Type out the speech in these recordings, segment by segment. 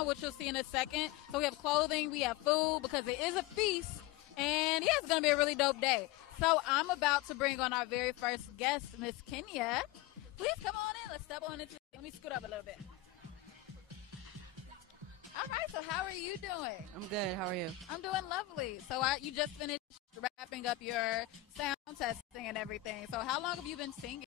down, which you'll see in a second. So we have clothing, we have food, because it is a feast. And, yeah, it's going to be a really dope day. So I'm about to bring on our very first guest, Miss Kenya. Please come on in. Let's step on into. Let me scoot up a little bit. All right, so how are you doing? I'm good. How are you? I'm doing lovely. So you just finished wrapping up your sound testing and everything. So how long have you been singing?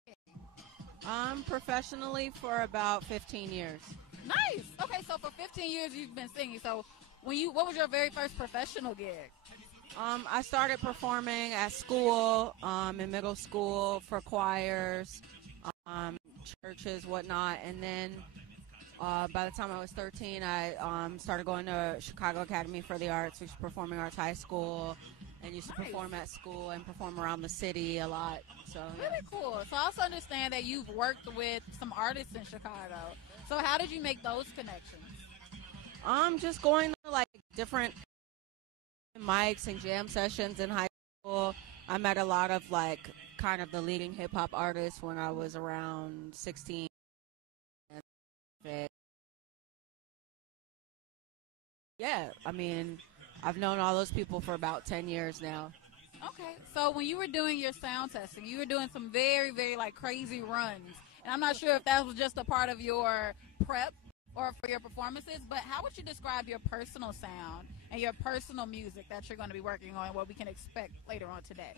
Professionally for about 15 years. Nice. Okay, so for 15 years you've been singing. So what was your very first professional gig? I started performing at school, in middle school for choirs, churches, whatnot, and then by the time I was 13, I started going to Chicago Academy for the Arts, which is Performing Arts High School, and used to perform at school and perform around the city a lot. So yeah. Really cool. So I also understand that you've worked with some artists in Chicago. So how did you make those connections? Just going to like different mics and jam sessions in high school. I met a lot of like kind of the leading hip hop artists when I was around 16. Yeah, I mean, I've known all those people for about 10 years now. Okay, so when you were doing your sound testing, you were doing some very, very like crazy runs. And I'm not sure if that was just a part of your prep or for your performances, but how would you describe your personal sound and your personal music that you're going to be working on and what we can expect later on today?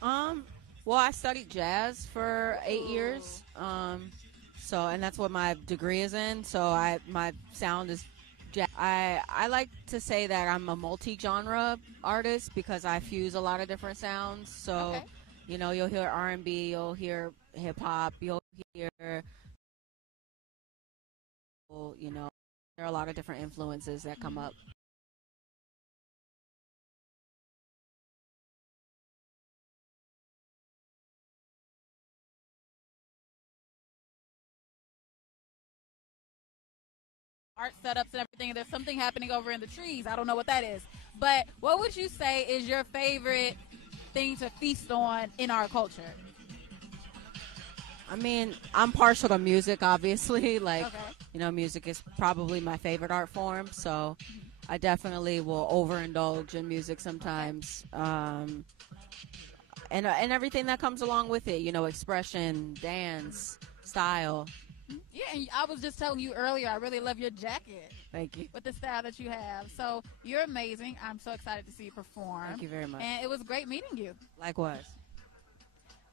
Well, I studied jazz for 8 years. And that's what my degree is in. So my sound is jazz. I like to say that I'm a multi-genre artist because I fuse a lot of different sounds. So, Okay. you'll hear R&B, you'll hear hip-hop, you'll hear, there are a lot of different influences that come up. Art setups and everything. There's something happening over in the trees. I don't know what that is. But what would you say is your favorite thing to feast on in our culture? I mean, I'm partial to music, obviously. Like, Okay. Music is probably my favorite art form. So I definitely will overindulge in music sometimes. And everything that comes along with it, expression, dance, style. Yeah, and I was just telling you earlier, I really love your jacket. Thank you. With the style that you have. So you're amazing. I'm so excited to see you perform. Thank you very much. And it was great meeting you. Likewise.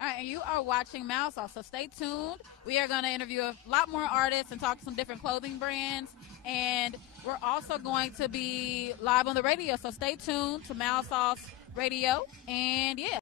All right, and you are watching Mouse Off, so stay tuned. We are going to interview a lot more artists and talk to some different clothing brands. And we're also going to be live on the radio, so stay tuned to Mouse Off Radio. And, yeah.